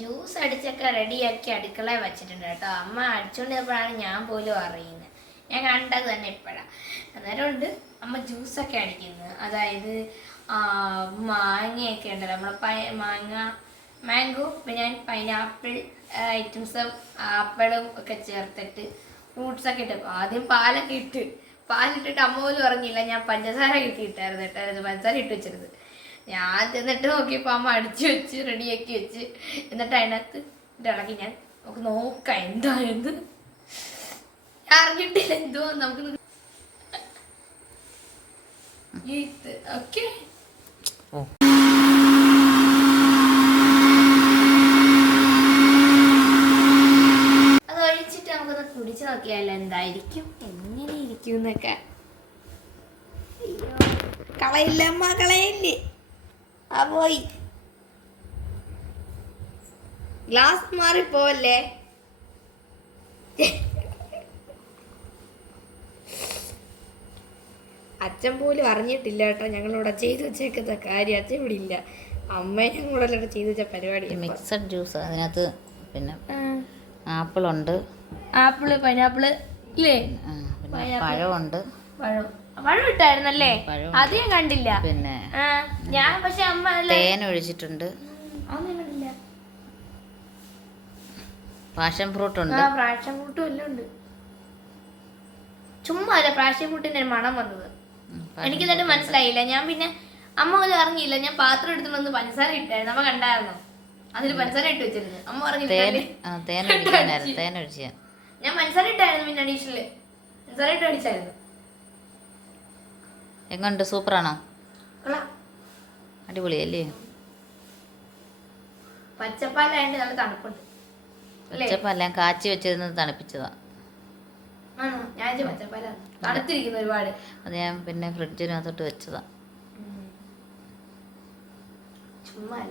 Juice അടിച്ചൊക്കെ റെഡിയാക്കി അടുക്കള വെച്ചിട്ടുണ്ട് കേട്ടോ. അമ്മ അടിച്ചുകൊണ്ടിരുന്നപ്പോഴാണ് ഞാൻ പോലും അറിയുന്നത്. ഞാൻ കണ്ടത് തന്നെ ഇപ്പോഴാണ് അന്നേരം ഉണ്ട് അമ്മ ജ്യൂസൊക്കെ അടിക്കുന്നത് അതായത് മാങ്ങയൊക്കെ ഉണ്ടല്ലോ. നമ്മളെ പൈ മാങ്ങ മാംഗോ പിന്നെ ഞാൻ പൈനാപ്പിൾ ഐറ്റംസ് ആപ്പിളും ഒക്കെ ചേർത്തിട്ട് ഫ്രൂട്ട്സൊക്കെ ഇട്ട്. ആദ്യം പാലൊക്കെ ഇട്ട്. പാലിട്ടിട്ട് അമ്മ പോലും പറഞ്ഞില്ല ഞാൻ പഞ്ചസാര കിട്ടിയിട്ടായിരുന്നു കേട്ടായിരുന്നു പഞ്ചസാര ഇട്ട് വെച്ചിരുന്നത്. ഞാൻ ചെന്നിട്ട് നോക്കിയപ്പോൾ അമ്മ അടിച്ചു വെച്ച് റെഡിയാക്കി വെച്ച്. എന്നിട്ട് അതിനകത്ത് ഇളകി ഞാൻ. നമുക്ക് നോക്കാം എന്താ എന്ത്. ഞാൻ അറിഞ്ഞിട്ടില്ല എന്തോ നമുക്ക് ഓക്കെ. ഓ. അത് ഒഴിച്ചിട്ട് നമുക്കൊന്ന് കുടിച്ചു നോക്കിയാലോ എന്തായിരിക്കും എങ്ങനെ ഇരിക്കും എന്നൊക്കെ. കളയില്ല അമ്മ കളയില്ലേ ആ പോയി. ഗ്ലാസ് മാറിപ്പോവല്ലേ അച്ഛൻ പോലും അറിഞ്ഞിട്ടില്ല കേട്ടോ ഞങ്ങളിവിടെ ചെയ്തു വെച്ചേക്കുന്ന കാര്യം. അച്ഛൻ ഇവിടെ ഇല്ല. അമ്മയും ഞങ്ങളെല്ലാം ചെയ്തു വെച്ച പരിപാടി മിക്സഡ് ജ്യൂസ് അതിനകത്ത് പിന്നെ ആപ്പിളുണ്ട്. ആപ്പിൾ പൈനാപ്പിൾ ഇല്ലേ? പഴമുണ്ട്. പഴം. പഴം ഇട്ടായിരുന്നല്ലേ? അത് ഞാൻ കണ്ടില്ല. പിന്നെ ആ, ഞാൻ പക്ഷെ അമ്മ തേൻ ഒഴിച്ചിട്ടുണ്ട്. പാഷൻ ഫ്രൂട്ട് ഉണ്ട് പാഷൻ ഫ്രൂട്ടും എല്ലാം ഉണ്ട്. ചുമ്മാ അല്ല പ്രാഷൻ ഫ്രൂട്ടിന്റെ മണം വന്നത്. എനിക്ക് തന്നെ മനസ്സിലായില്ല. ഞാൻ പിന്നെ അമ്മ പോലും അറിഞ്ഞില്ല. ഞാൻ പാത്രം എടുത്തുകൊണ്ട് പഞ്ചസാര ഇട്ടായിരുന്നു. അമ്മ കണ്ടായിരുന്നു? അതിൽ പഞ്ചസാര ഇട്ട് വെച്ചിരുന്നു. അമ്മ അറിഞ്ഞില്ല പറഞ്ഞില്ല ഞാൻ പഞ്ചസാര ഇട്ടായിരുന്നു പിന്നെ അഡീഷണൽ പഞ്ചസാര ഇട്ട് അടിച്ചായിരുന്നു. എങ്ങുണ്ട്? സൂപ്പറാണോ? അടിപൊളിയല്ലേ? നല്ല തണുപ്പുണ്ട്. പച്ചപ്പെല്ലാം കാച്ചി വെച്ചിരുന്നത് തണുപ്പിച്ചതാ. തണുത്തിരിക്കുന്നു ഒരുപാട്. അത് ഞാൻ പിന്നെ ഫ്രിഡ്ജിനകത്തോട്ട് വെച്ചതാ.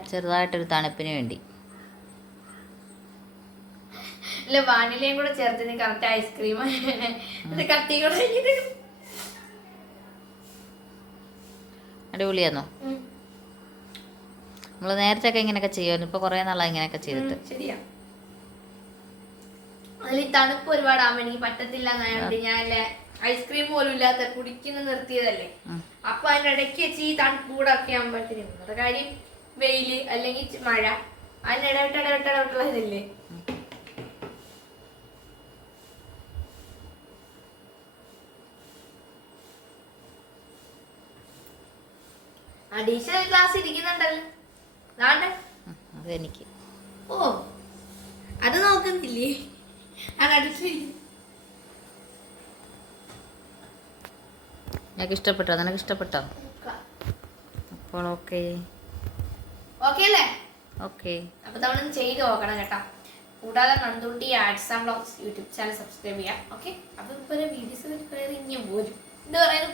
ചെറുതായിട്ടൊരു തണുപ്പിന് വേണ്ടി. ഇല്ല വാനിലയും കൂടെ ചേർത്തിന് കറക്റ്റ് ഐസ്ക്രീം കട്ടി കൂടെ. അടിപൊളിയാന്നോ? നമ്മൾ നേരത്തെ ഒക്കെ ഇങ്ങനെയൊക്കെ ചെയ്യുമായിരുന്നു. ഇപ്പൊ കുറെ നാളായി ഇങ്ങനെയൊക്കെ ചെയ്തിട്ട്. ശരിയാ. അതിൽ തണുപ്പ് ഒരുപാട് ആവുമ്പോ എനിക്ക് പറ്റത്തില്ല ഞാനല്ലേ ഞാൻ ഐസ്ക്രീം പോലും ഇല്ലാത്ത കുടിക്കുന്ന നിർത്തിയതല്ലേ. അപ്പൊ അതിന്റെ ഇടയ്ക്ക് വെച്ച് ഈ തണുപ്പ് കൂടെ ഒക്കെ ആകുമ്പോഴത്തേനും അത് കാര്യം വെയിൽ അല്ലെങ്കിൽ മഴ. അതിന്റെ ഇടവിട്ട് ഇടവിട്ട് ഇടവിട്ടുള്ള ഇതല്ലേ. അഡീഷണൽ ക്ലാസ് ഇരിക്കുന്നുണ്ടല്ലോ. അതെനിക്ക്. ഓ അത് നോക്കുന്നില്ലേ? നിനക്ക് ഇഷ്ടപ്പെട്ടോ നിനക്ക് ഇഷ്ടപ്പെട്ടോ അപ്പോൾ ഓക്കെ. ഓക്കെ അല്ലേ? ഓക്കെ. അപ്പൊ നമ്മളൊന്ന് ചെയ്ത് നോക്കണം കേട്ടോ. കൂടാതെ നന്ദുണ്ടി arts and blogs YouTube channel subscribe ചെയ്യാം. ഓക്കെ? അപ്പൊ ഇപ്പൊ വീഡിയോസ് ഇനി പോരും എന്ത് പറയുന്നു?